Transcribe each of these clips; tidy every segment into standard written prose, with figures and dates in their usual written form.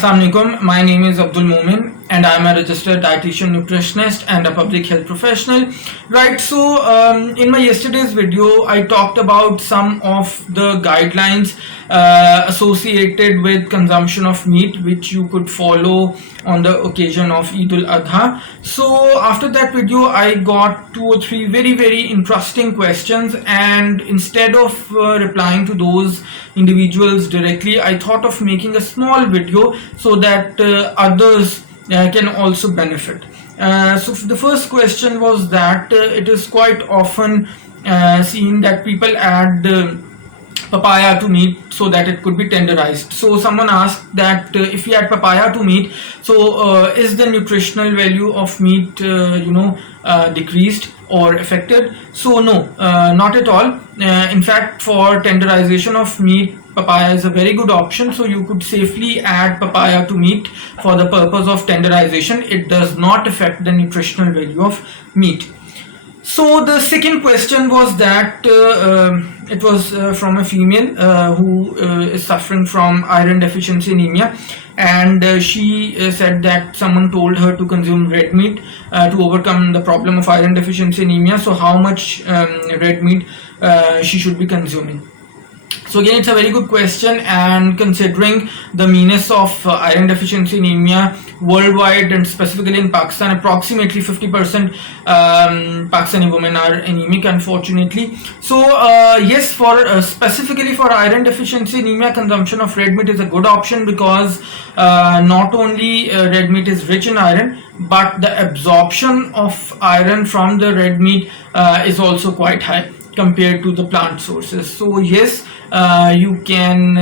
Assalamualaikum. My name is Abdul Momin and I'm a registered dietitian nutritionist and a public health professional. Right, so in my yesterday's video, I talked about some of the guidelines associated with consumption of meat, which you could follow on the occasion of Eid al-Adha. So after that video, I got 2 or 3 very interesting questions, and instead of replying to those individuals directly, I thought of making a small video so that others can also benefit. So the first question was that it is quite often seen that people add papaya to meat so that it could be tenderized. So someone asked that if we add papaya to meat, so is the nutritional value of meat decreased or affected? So no, not at all. In fact, for tenderization of meat, papaya is a very good option. So you could safely add papaya to meat for the purpose of tenderization. It does not affect the nutritional value of meat. So the second question was that it was from a female who is suffering from iron deficiency anemia, and she said that someone told her to consume red meat to overcome the problem of iron deficiency anemia. So how much red meat she should be consuming? So again, it's a very good question, and considering the meanness of iron deficiency anemia worldwide and specifically in Pakistan, approximately 50% Pakistani women are anemic, unfortunately. So yes, for specifically for iron deficiency anemia, consumption of red meat is a good option, because not only red meat is rich in iron, but the absorption of iron from the red meat is also quite high compared to the plant sources. So yes, you can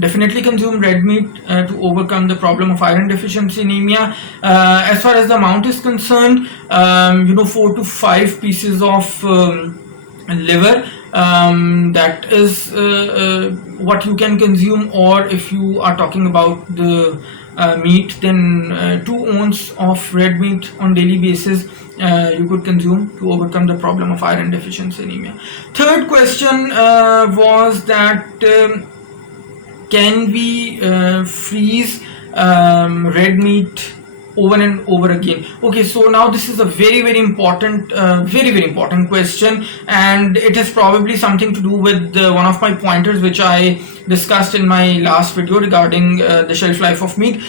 definitely consume red meat to overcome the problem of iron deficiency anemia. As far as the amount is concerned, 4 to 5 pieces of liver, that is what you can consume. Or if you are talking about the meat, then 2 ounces of red meat on daily basis you could consume to overcome the problem of iron deficiency anemia. Third question was that can we freeze red meat over and over again? Okay, so now this is a very important question, and it has probably something to do with one of my pointers which I discussed in my last video regarding the shelf life of meat.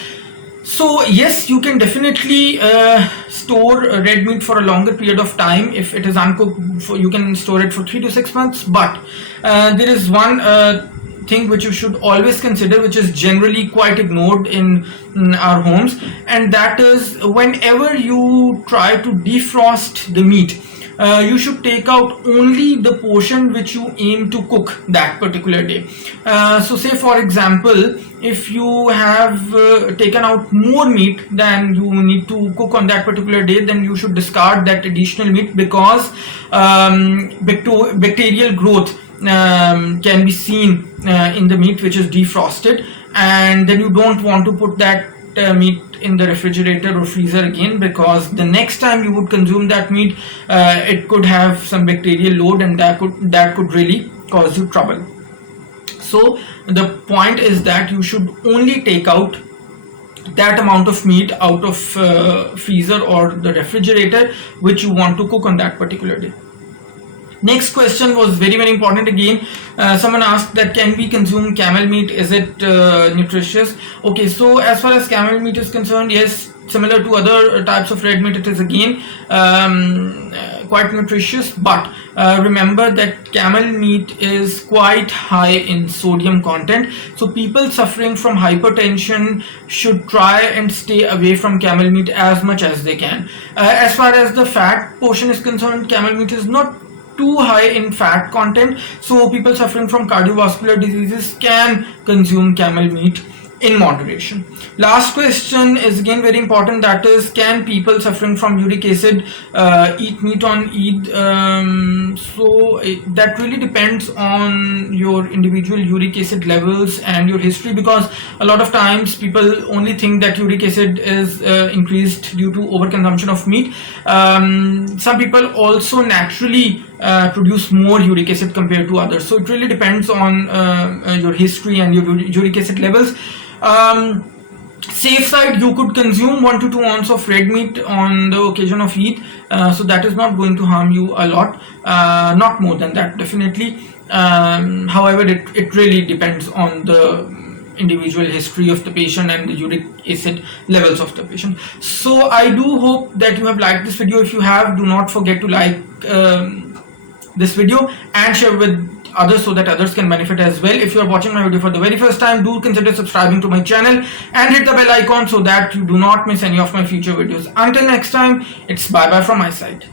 So yes, you can definitely store red meat for a longer period of time. If it is uncooked, you can store it for 3 to 6 months. But there is one thing which you should always consider, which is generally quite ignored in our homes, and that is whenever you try to defrost the meat, you should take out only the portion which you aim to cook that particular day. So say for example, if you have taken out more meat than you need to cook on that particular day, then you should discard that additional meat, because bacterial growth can be seen in the meat which is defrosted, and then you don't want to put that meat in the refrigerator or freezer again, because the next time you would consume that meat, it could have some bacterial load, and that could really cause you trouble. So the point is that you should only take out that amount of meat out of freezer or the refrigerator which you want to cook on that particular day. Next question was very important again. Someone asked that can we consume camel meat? Is it nutritious? Okay, so as far as camel meat is concerned, yes, similar to other types of red meat, it is again quite nutritious. But remember that camel meat is quite high in sodium content. So people suffering from hypertension should try and stay away from camel meat as much as they can. As far as the fat portion is concerned, camel meat is not too high in fat content, so people suffering from cardiovascular diseases can consume camel meat in moderation. Last question is again very important, that is, can people suffering from uric acid eat meat on Eid? That really depends on your individual uric acid levels and your history, because a lot of times people only think that uric acid is increased due to overconsumption of meat. Some people also naturally produce more uric acid compared to others. So it really depends on your history and your uric acid levels. Safe side, you could consume 1 to 2 ounces of red meat on the occasion of Eid, so that is not going to harm you a lot, not more than that definitely. However, it really depends on the individual history of the patient and the uric acid levels of the patient. So I do hope that you have liked this video. If you have, do not forget to like this video and share with others so that others can benefit as well. If you are watching my video for the very first time, do consider subscribing to my channel and hit the bell icon so that you do not miss any of my future videos. Until next time, it's bye bye from my side.